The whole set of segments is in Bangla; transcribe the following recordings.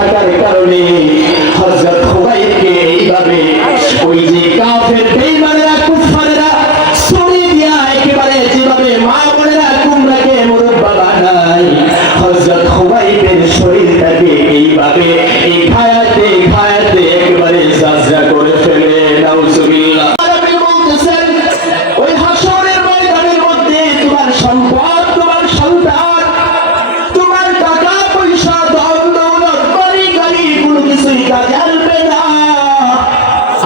থাকার কারণে হযরত খুবাইবকে এইভাবে ওই যে কাফের বেঈমানেরা কুফারেরা ছুরি দিয়া একেবারে যেভাবে মা বোনেরা কুমড়াকে মুরব্বা বানায়, হযরত খুবাইবের শরীরটাকে এইভাবে এই খায়াতে খায়াতে একেবারে জাজরা করে ফেলে। নাউজুবিল্লাহ। আরবি বলতেছেন ওই হাসরের ময়দানের মধ্যে তোমার সম্পদ, তোমার সন্তান, তোমার টাকা পয়সা, ধন দৌলত, বাড়ি গাড়ি কোনো কিছুই কাজে আসবে না।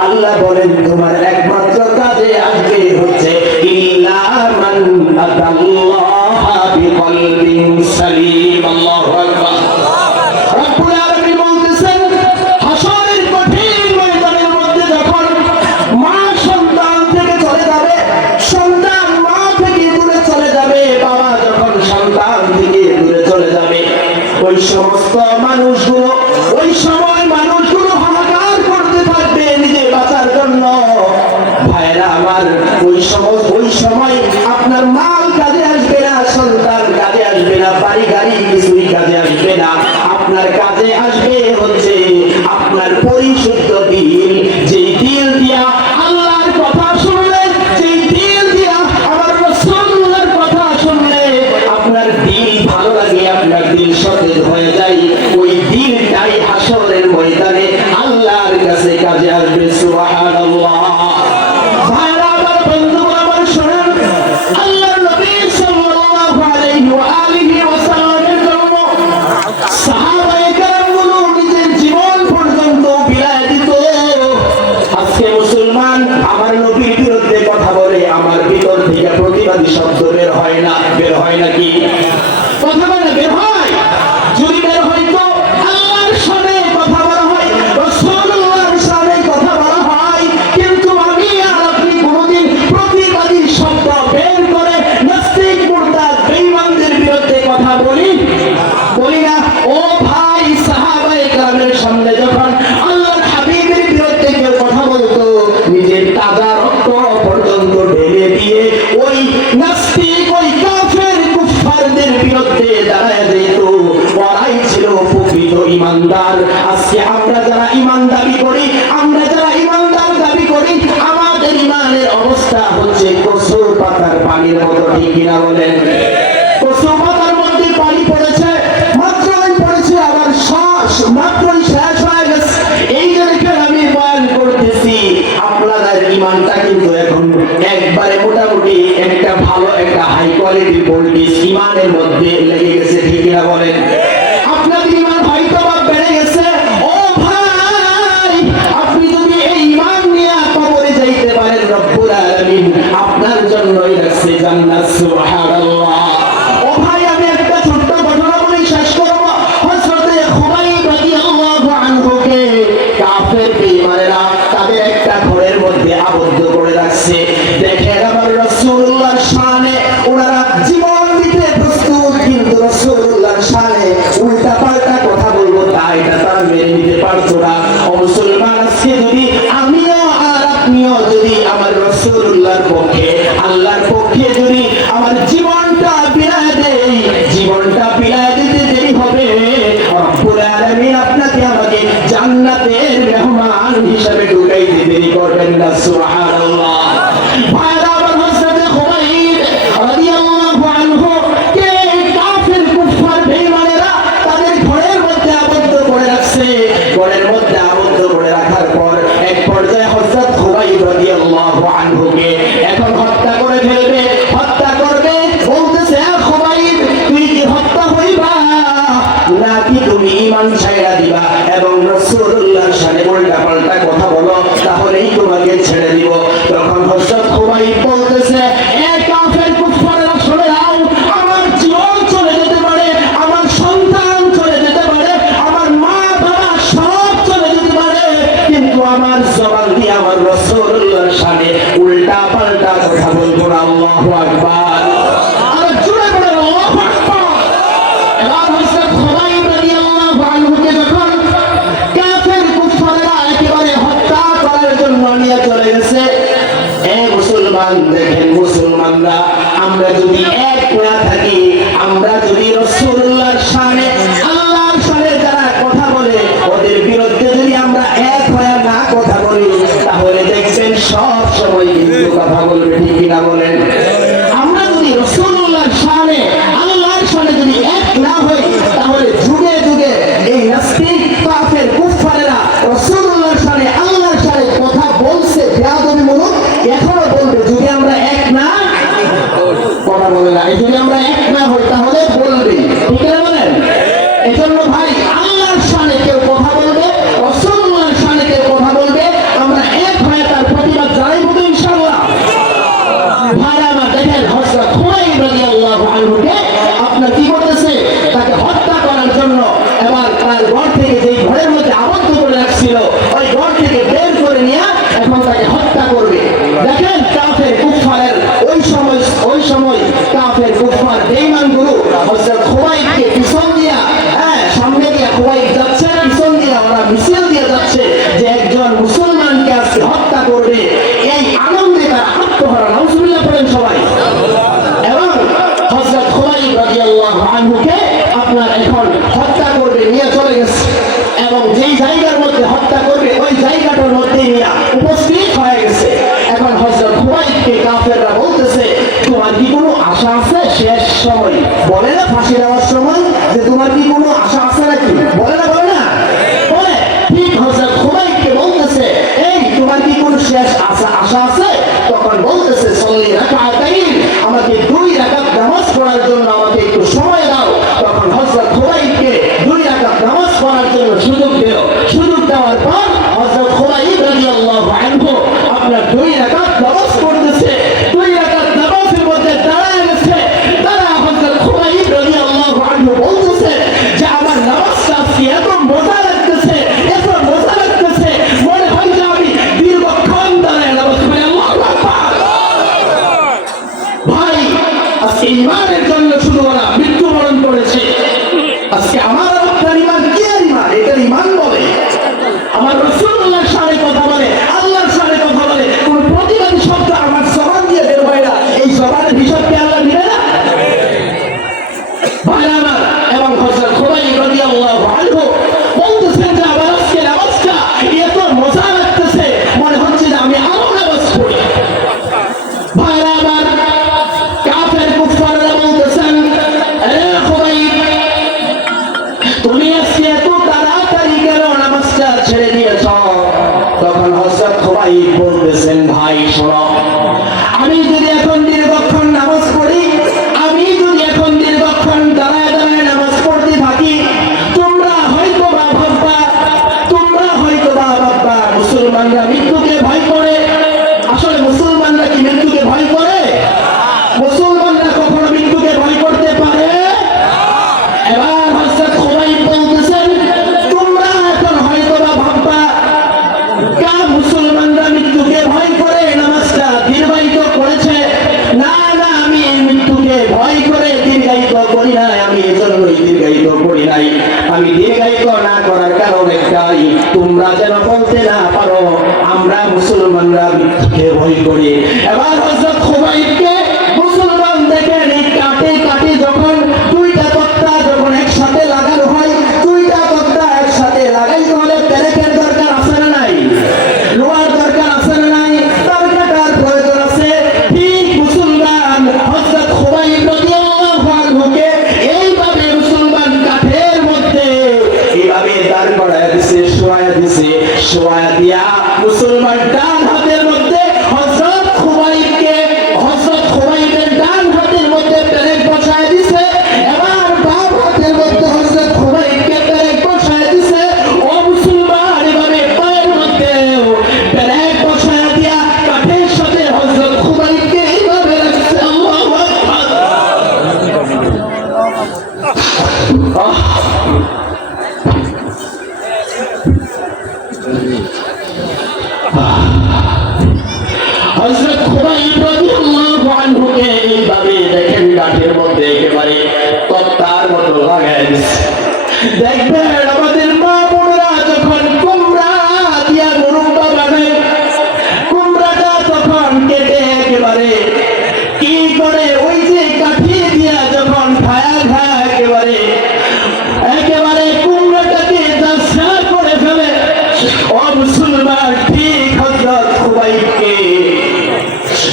আল্লাহ বলেন তোমার একমাত্র কাজে আসবে হচ্ছে ইল্লা মান আতাল্লাহা বিকলবিন সালিম। আল্লাহু আকবার। রব্বুল আলামিন বলতেছেন হাসরের কঠিন ময়দানের মধ্যে যখন মা সন্তান থেকে চলে যাবে, সন্তান মা থেকে দূরে চলে যাবে, বাবা যখন সন্তান থেকে দূরে চলে যাবে, ওই সমস্ত মানুষগুলো, ওই সময় মানুষগুলো হাহাকার করতে থাকবে নিজে বাঁচার জন্য। ভাইরা আমার, ওই সময় আপনার মাল কাজে আসবে না, সন্তান কাজে আসবে না, বাড়ি গাড়ি কিছুই কাজে আসবে না। আপনার কাজে আসবে হচ্ছে আপনার পরিশুদ্ধ দিল, যেই দিল দিয়া আল্লাহর কথা শুনলে, যেই দিল দিয়া আমার রাসূলের কথা শুনলে আপনার দিল ভালো লাগে, আপনার দিল সতেজ হয়ে যায়, ওই দিলটাই হাসরের ময়দানে আল্লাহর কাছে কাজে আসবে। সুবহানাল্লাহ। ভাইরা আমার, বন্ধুরা আমার, শুনুন, আল্লাহর নবী সাল্লাল্লাহু আলাইহি ওয়া আলিহি ওয়াসাল্লামের জন্য সাহাবায়ে কেরামগুলো নিজের জীবন পর্যন্ত বিলায় দিত। আজকে মুসলমান আমার নবীর বিরুদ্ধে কথা বলে, আমার ভিতর থেকে প্রতিবাদী শব্দ বের হয় না। বের হয় নাকি? কথা বলে বের হয়। যদি বের হয় তো আল্লাহর শানে কথা বলা হয়, রাসূলুল্লাহর শানে কথা বলা হয়। কিন্তু আমি আর আপনি কোনোদিন প্রতিবাদী শব্দ বের করে নাস্তিক মুরতাদ বেঈমানদের বিরুদ্ধে কথা বলি না। ও ভাই, সাহাবায়ে কেরামের সামনে যখন আল্লাহর হাবিবের বিরুদ্ধে কেউ কথা বলতো, নিজের তাজা রক্ত পর্যন্ত ঢেলে দিয়ে ওই নাস্তিক, ওই কাফের কুফফারদের বিরুদ্ধে দাঁড়ায় যেত। ওরাই ছিল প্রকৃত ঈমানদার। আজকে আমরা যারা ঈমান দাবি করি, আমাদের ঈমানের অবস্থা হচ্ছে কচু পাতার পানির মতো। ঠিক কিনা বলেন? কচু পাতার মধ্যে পানি পড়েছে, মাত্রই পড়েছে, আবার মাত্রই শেষ হয়ে গেছে। এই যে দেখেন আমি বয়ান করতেছি, আপনাদের ঈমানটা কিন্তু এখন একবারে মোটামুটি একটা ভালো, একটা হাই কোয়ালিটি ভোল্টেজ ঈমানের মধ্যে লেগে গেছে। ঠিক কিনা বলেন? আপনাদের ঈমান হয়তো বা বেড়ে গেছে। ও ভাই, আপনি যদি এই ঈমান নিয়ে কবরে যাইতে পারেন, রব্বুল আলামিন আপনার জন্যই রাখছে জান্নাত। সুবহানাল্লাহ। ও ভাই, আমি একটা ছোট্ট ঘটনা বলে শেষ করব। হযরত খুবাইব রাদিয়াল্লাহু আনহুকে কাফের বেঈমানেরা তাদের একটা ঘরের মধ্যে আবদ্ধ করে রাখছে। দেখেন আমার রাসূলুল্লাহর শানে ওনারা জীবন দিতে প্রস্তুত, কিন্তু রাসূলুল্লাহর শানে উল্টা পাল্টা কথা বলবো তাই তারা মেনে নিতে পারতো না। ও মুসলমান, আজকে যদি আমিও আর আপনিও যদি আমার রাসূলুল্লাহর পক্ষে, আল্লাহর পক্ষে যদি আমার জীবনটা বিলায় দেই, জীবনটা বিলায় দিতে দেরি হবে, রব্বুল আলামিন আপনাকে আমাকে জান্নাতের মেহমান হিসেবে ঢুকাইতে দেরি করবেন না। সুবহানাল্লাহ। ভাইরা আমার, হযরত খুবাইব রাদিয়াল্লাহু আনহু কে কাফের কুফফার বেঈমানেরা তাদের ঘরের মধ্যে আবদ্ধ করে রাখছে। ঘরের মধ্যে আবদ্ধ করে রাখার পর এক পর্যায়ে হযরত খুবাইব রাদিয়াল্লাহু আনহুকে এখন হত্যা করে ফেলবে, হত্যা করবে। বলতেছে, খুবাইব, তুই কি হত্যা হইবা নাকি তুমি ঈমান ছাইড়া দিবা এবং রাসূলুল্লাহর শানে উল্টা পাল্টা কথা বলো, তাহলেই তোমাকে ছেড়ে দিব। তখন হযরত খুবাইব বলতেছে, এ কাফের কুফফাররা, শুনে নাও, আমার জীবন চলে যেতে পারে, আমার সন্তান চলে যেতে পারে, আমার মা বাবা সব চলে যেতে পারে, কিন্তু আমার জবান দিয়ে আমার রাসূলুল্লাহর শানে উল্টা পাল্টা কথা বলবো না। আল্লাহু আকবার। আর জোরে বলে আল্লাহু আকবার। এবার হযরত খুবাইব রাদিয়াল্লাহু আনহুকে যখন কাফের কুফফাররা একেবারে হত্যা করার জন্য নিয়ে চলে গেছে, এ মুসলমান, দেখেন মুসলমানরা আমরা যদি এক না থাকি, আমরা যদি রাসূলুল্লাহর শানে, আল্লাহর শানে যারা কথা বলে ভাই আল্লাহর শানে কেউ কথা বলবে, রাসূলুল্লাহর শানে কেউ কথা বলবে, আমরা এক হয়ে তার প্রতিবাদ জানাইব তো ইনশাআল্লাহ। ভাই আমার দেখেন হযরত খুবাইব রাদিয়াল্লাহু আনহুকে আপনার কি করতেছে, তাকে হত্যা করার জন্য এবার তার ঘর থেকে যেই ঘরের মধ্যে আবদ্ধ করে রাখছিল ওই ঘর থেকে বের করে নিয়ে এখন তাকে হত্যা করবে। দেখেন কাফের কুফারের ওই সময় কাফের কুফার বেঈমান গুলো হযরত খুবাইবকে পিছন দিয়া, সামনে দিয়া খুবাইব যাচ্ছে, পিছন দিয়া ওরা মিছিল দিয়ে যাচ্ছে যে একজন মুসলমানকে আজকে হত্যা করবে। এই আনন্দে তারা আত্মহারা, নাউজুবিল্লাহ পড়েন সবাই। এবং হযরত খুবাইব রাদিয়াল্লাহু আনহুকে আপনার এখন হত্যা করবে, নিয়ে চলে গেছে এবং যেই জায়গার মধ্যে হত্যা করবে ওই জায়গাটার মধ্যে নিয়ে উপস্থিত হয়ে গেছে। এখন হযরত খুবাইবকে কাফেররা বলতেছে তোমার কি কোনো আশা আছে? শেষ সময় বলে না ফাঁসি দেওয়ার সময় যে তোমার কি কোনো আশা আছে নাকি, বলে না, বলে না, বলে। ঠিক হযরত খুবাইবকে বলতেছে এই তোমার কি কোনো শেষ আশা আছে? তখন বলতেছে সাল্লি রাকাতাইন, আমাকে 2 রাকাত নামাজ পড়ার জন্য আমাকে একটু সময় দাও। তখন হযরত খুবাইবকে 2 রাকাত নামাজ পড়ার জন্য সুযোগ দিল। সুযোগ দেওয়ার পর হযরত খুবাইব রাদিয়াল্লাহু আনহু আপনার 2 রাকাত নামাজ পড়তেছে। 2 রাকাত নামাজের মধ্যে দাঁড়ায় গেছে। তারা হযরত খুবাইব রাদিয়াল্লাহু আনহু বলতেছে যে আমার নামাজটা আজকে এত মজা লাগতেছে, এত মজা লাগতেছে, মনে হয় যে আমি দীর্ঘক্ষণ দাঁড়ায় নামাজ পড়ি। আল্লাহু আকবার। ভাই আজকে ইমানের জন্য শুধু ওরা মৃত্যুবরণ করেছে। আজকে আমার আপনার ইমান কি আর ইমান? এটা ইমান বলে, আমার রাসূলুল্লাহর শানে কথা বলে, আল্লাহর শানে কথা বলে, কোন প্রতিবাদী শব্দ আমার জবান দিয়ে বের হয় না। এই জবানের হিসাবকে আল্লাহ দিবে না? ভাই আমার, এবং হযরত খুবাইব রাদিয়াল্লাহু আনহু বলতেছেন যে আমার আজকে নামাজটা এত মজা লাগতেছে, মনে হচ্ছে যে আমি আরো নামাজ পড়ি। ভাই আমার, কাফের কুফাররা বলতেছেন এ খুবাইব তুমি আজকে এত তাড়াতাড়ি কেন নামাজটা ছেড়ে দিয়েছ? তখন হযরত খুবাইব বলতেছেন ভাই শোনো, আমি যদি এখন দীর্ঘক্ষণ নামাজ পড়ি, আমি যদি এখন দীর্ঘক্ষণ দাঁড়ায় দাঁড়ায় নামাজ পড়তে থাকি, তোমরা হয়তো বা ভাববা মুসলমানরা মৃত্যুকে ভয় করে। আসলে মুসলমানরা কি মৃত্যুকে ভয় করে? মুসলমানরা কখনো মৃত্যুকে ভয় করতে পারে? এবার হযরত খুবাইব বলতেছেন তোমরা এখন হয়তো বা ভাববা মুসলমানরা মৃত্যুকে ভয় করে নামাজটা দীর্ঘায়িত করেছে। না না, আমি এই মৃত্যুকে ভয় করে দীর্ঘায়িত করি নাই, আমি এজন্যই দীর্ঘায়িত করি নাই। আমি দীর্ঘায়িত না করার কারণ একটাই, তোমরা যেন বলতে না পারো আমরা মুসলমানরা মৃত্যুকে ভয় করি। এবার হযরত খুবাইবকে মুসলমান দেখেন এই কাটে কাটে যখন 2টা তক্তা যখন একসাথে লাগানো হয়, 2টা তক্তা একসাথে লাগাইতে হলে পেরেকের দরকার আছে না নাই? লোহার দরকার আছে না নাই? তার কাটার প্রয়োজন আছে। ঠিক মুসলমান হযরত খুবাইব রাদিয়াল্লাহু আনহুকে এইভাবে মুসলমান কাঠের মধ্যে এইভাবে দাঁড় করায় দিছে, শোয়া দিয়া মুসলমান ডান হাতের মধ্যে হযরত খুবাইবের ডান হাতের মধ্যে পেরেক বসায় দিছে। এবার বাম হাতের মধ্যে হযরত খুবাইবকে পেরেক বসায় দিছে। ও মুসলমান, এভাবে পায়ের মধ্যে পেরেক বসায় দিয়া কাঠের সাথে হযরত খুবাইবকে এইভাবে রাখছে। আল্লাহু আকবার। হযরত খুবাইব রাদিয়াল্লাহু আনহুকে এইভাবে দেখেন কাঠের মধ্যে একেবারে তক্তার মতো লাগায় দিচ্ছে। দেখবেন আমাদের মা বোনেরা যখন কুমড়া দিয়া মুরব্বা বানায়, কুমড়াটা তখন কেটে একেবারে কি করে ওই যে কাঠি দিয়া যখন খায়া একেবারে কুমড়াটাকে দাসা করে ফেলে। ও মুসলমান, ঠিক হযরত খুবাইবকে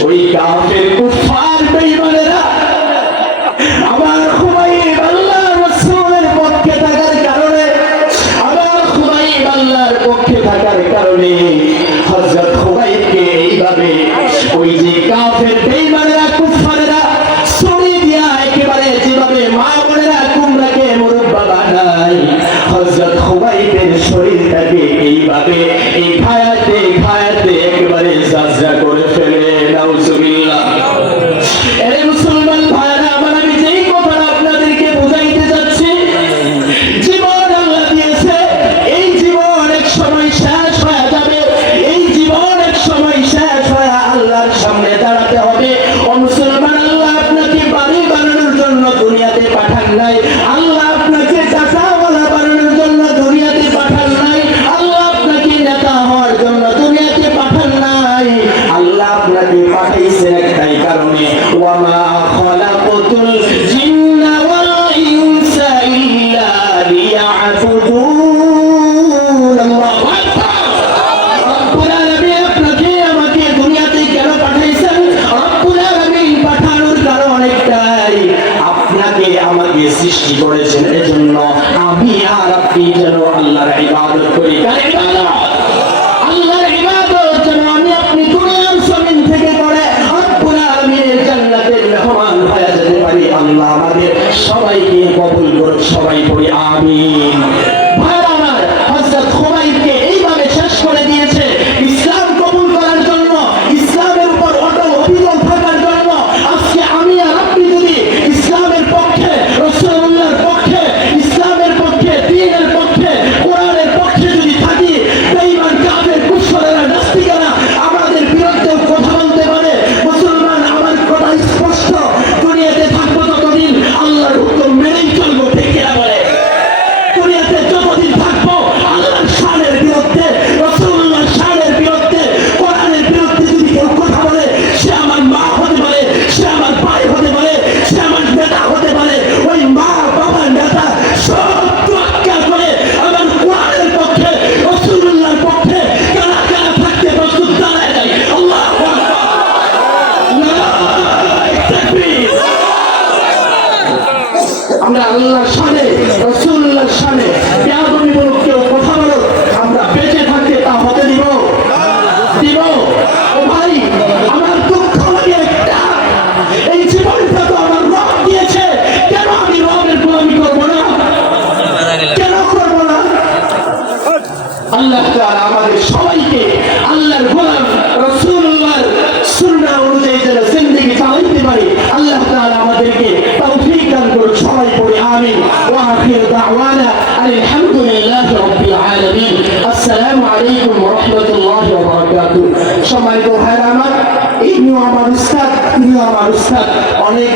ওই কাফের কুফার বেঈমানেরা আমার খুবাইব আল্লাহর রাসূলের পক্ষে থাকার কারণে হযরত খুবাইবের শরীরটাকে এইভাবে এই ঘায়াতে ঘায়াতে একেবারে জাজরা করে ফেলে। নাউজুবিল্লাহ। এরে মুসলমান ভাইরা আমার, আমি যেই কথাটা আপনাদেরকে বুঝাইতে যাচ্ছি, জীবন আল্লাহ দিয়েছে, এই জীবন এক সময় শেষ হয়ে যাবে, এই জীবন এক সময় শেষ হয়ে আল্লাহর সামনে দাঁড়াতে হবে। ও মুসলমান, আল্লাহ আপনাকে বাড়ি বানানোর জন্য দুনিয়াতে পাঠান নাই, আল্লাহ আপনাকে টাকাওয়ালা বানানোর জন্য দুনিয়াতে পাঠান নাই, আল্লাহ আপনাকে নেতা হওয়ার জন্য দুনিয়াতে পাঠান নাই। আল্লাহ আপনাকে পাঠাইছেন একটাই কারণে, ওয়ামা খালাকাতুল জিন্না ওয়াল ইনসা ইল্লা লিয়াবুদুন। আল্লাহু আকবার। রব্বুল আলামিন আপনাকে আমাকে দুনিয়াতে কেন পাঠাইছেন? রব্বুল আলামিন পাঠানোর কারণ একটাই, আপনাকে আমাকে সৃষ্টি করেছেন এজন্য আমি আর আপনি যেন আল্লাহর ইবাদত করি। কার ইবাদত? আল্লাহর ইবাদত যেন আমি আপনি দুনিয়ার জমিন থেকে করে রব্বুল আলামিনের জান্নাতের মেহমান হয়ে যেতে পারি। আল্লাহ আমাদের সবাইকে কবুল করুন, সবাই পড়ি আমিন। ভাইরা আমার, হযরত খুবাইবকে এইভাবে শেষ করে দিয়েছে ইসলাম কবুল করার জন্য, ইসলামের উপর অটল অবিচল থাকার জন্য। আজকে আমি আর আপনি যদি ইসলামের পক্ষে, রাসূলুল্লাহর পক্ষে, ইসলামের পক্ষে, দ্বীনের পক্ষে, কোরআনের পক্ষে যদি থাকি, বেঈমান কাফের কুফারেরা নাস্তিকেরা আমাদের বিরুদ্ধে কথা বলতে পারে। মুসলমান, আমার কথা স্পষ্ট, দুনিয়াতে থাকবো ততদিন আল্লাহর হুকুম মেনেই চলবো, ঠিক কিনা বলে? দুনিয়াতে যতদিন থাকবো আল্লাহর শানের বিরুদ্ধে, রাসূলুল্লাহর শানের বিরুদ্ধে, কোরআনের বিরুদ্ধে যদি কেউ কথা বলে, সে আমার মা হতে পারে, সে আমার ভাই হতে পারে, সে আমার নেতা হতে পারে, ওই মা বাবার নেতা সব তোয়াক্কা করে আমার কোরআনের পক্ষে, রাসূলুল্লাহর পক্ষে কারা কারা থাকতে প্রস্তুত দাঁড়ায় যায়। আল্লাহু আকবার। নারায়ে তাকবীর। আমরা আল্লাহর শানে, রাসূলুল্লাহর শানে বেয়াদবিমূলক কেউ কথা বলো, আমরা বেঁচে থাকতে তা হতে দিব? দিব? ও ভাই, আমার দুঃখ লাগে একটা, এই জীবনটা তো আমার রব দিয়েছে, কেন আমি রবের গোলামি করবো না? কেন করবো না? আল্লাহ তাআলা আমাদের সবাইকে আল্লাহর গোলাম, রাসূলুল্লাহর সুন্নাহ অনুযায়ী যেন জিন্দেগি চালাতে পারি, আল্লাহ তাআলা আমাদেরকে তৌফিক দান করুন। সবাই পড়ি আমিন। ওয়া আখিরু দাওয়ানা আলহামদুলিল্লাহি রাব্বিল আলামিন। আসসালামু আলাইকুম ওয়া রাহমাতুল্লাহি ওয়া বারাকাতুহু। সম্মানিত ভাইরা আমার, ইনিও আমার উস্তাদ, ইনিও আমার উস্তাদ, অনেক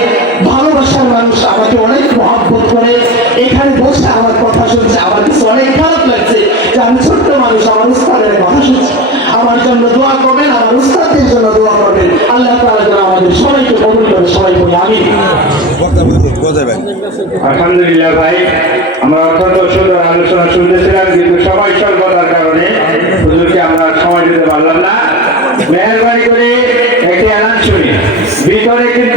ভালোবাসার মানুষ, আমাকে অনেক মহব্বত করে এখানে বসে আমার কথা শুনছে। আমার কাছে অনেক খারাপ লাগছে যে আমি ছোট্ট মানুষ, আমার উস্তাদের কথা শুনছি। আমার জন্য দোয়া করবেন, আমার উস্তাদের জন্য দোয়া করবেন। আল্লাহ তাআলা যেন আমাদের সবাইকে কবুল করে, সবাই বলি আমিন। আলহামদুলিল্লাহ ভাই, আমরা অত্যন্ত সুন্দর আলোচনা শুনতেছিলাম, কিন্তু সবাই স্বল্পতার কারণে হুজুরকে আমরা সময় দিতে পারলাম না। মেহেরবানি করে একটি এলান শুনি, ভিতরে কিন্তু